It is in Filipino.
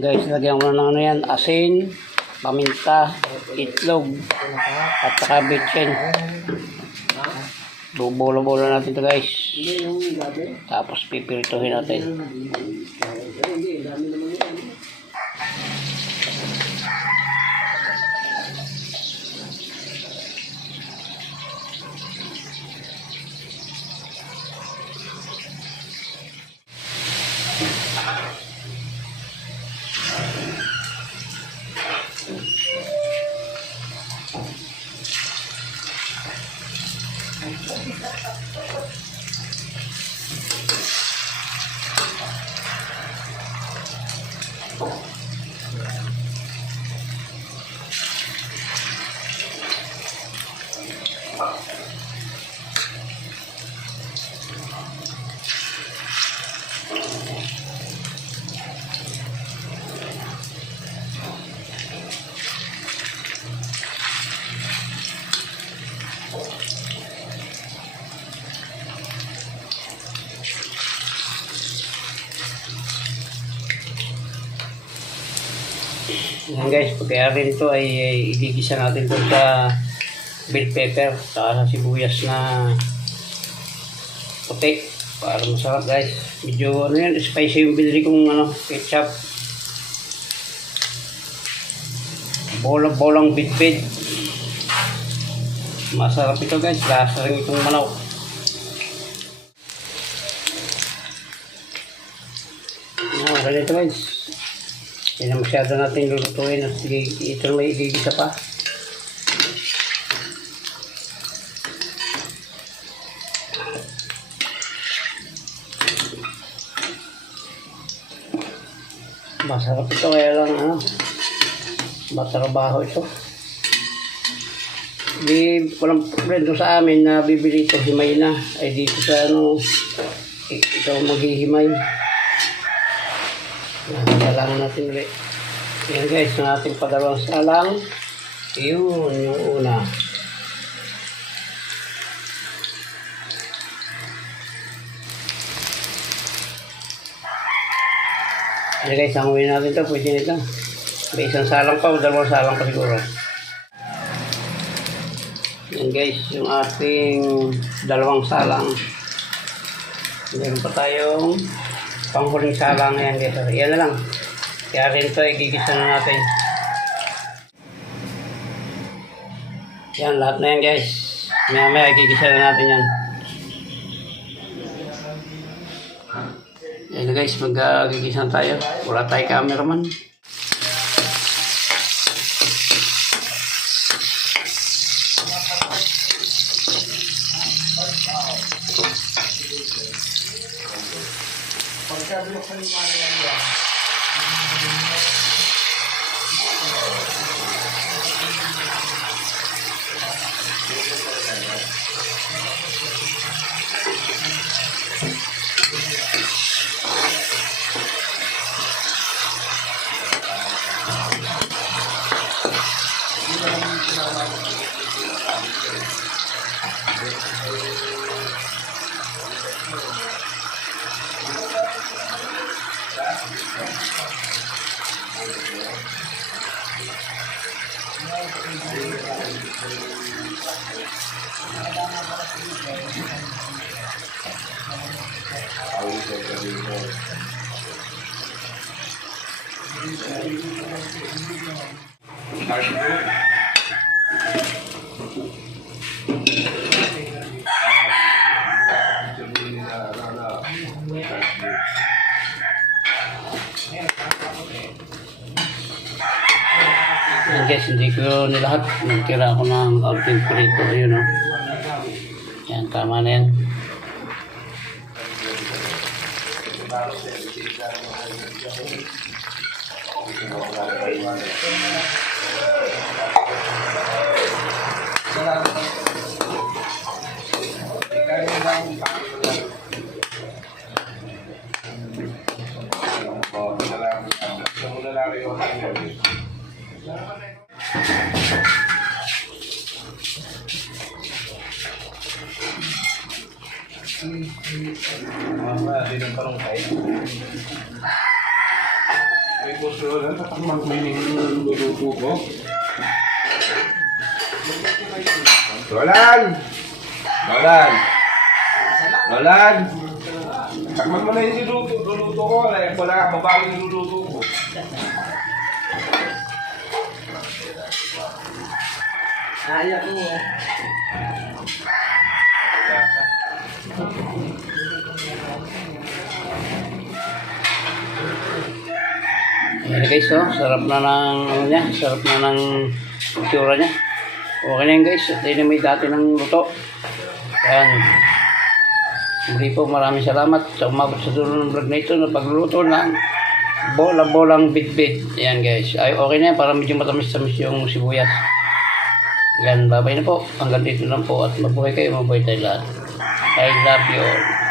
Guys, lagyan ko na ng ano yan, asin, paminta, itlog, at saka bitchin. Bubulo-bulo natin ito guys. Tapos pipirituhin natin. Yan guys, pagkayari nito ay igigisa natin ito sa bell pepper saka sa sibuyas na puti para masarap guys. Medyo ano yan, spicy yung binili kong ketchup. Bolang bitbit. Masarap ito guys, lasa rin itong manok. Ganito guys. Hindi na masyado natin lulutuin at ito may igigisa pa. Masarap ito kaya lang matrabaho ito. Di walang problema sa amin na bibili ito, himay na. Ay dito sa ito maghihimay. Salangan natin ulit. Yan guys, yung ating padalawang salang. Yun, yung una. Yan guys, hanguin natin ito. Pwede nito. May isang salang pa o dalawang salang pa siguro. Yan guys, yung ating dalawang salang. Meron pa tayong panghuling salang yan guys. Yan na lang. Kaya rin ito, igigisa na natin. Yan, lahat na yan guys. Maya igigisa na natin yan. Yan guys, mag-gigisa na tayo. Wala tayo cameraman. Yan guys, hindi ko nilahat. Nagtira ako ng outing prito. Ayun o. Yan, tama na yan. Roland! Roland! Roland! Takman mo na yung luluto ko. Wala, babawi yung luluto ko. Kaya ko. Ayan guys, oh, sarap na ng ano niya, sarap na ng itsura niya. Okay na yun guys, at yun may dati ng luto. Ayan. Muli po maraming salamat sa umabot sa dulo ng vlog na ito na pagluluto ng bola-bolang bit-bit. Ayan guys, ay okay na yan para medyo matamis-tamis yung sibuyas. Ayan, bye-bye na po. Hanggang dito lang po at mabuhay kayo, mabuhay tayo lahat. I love you all.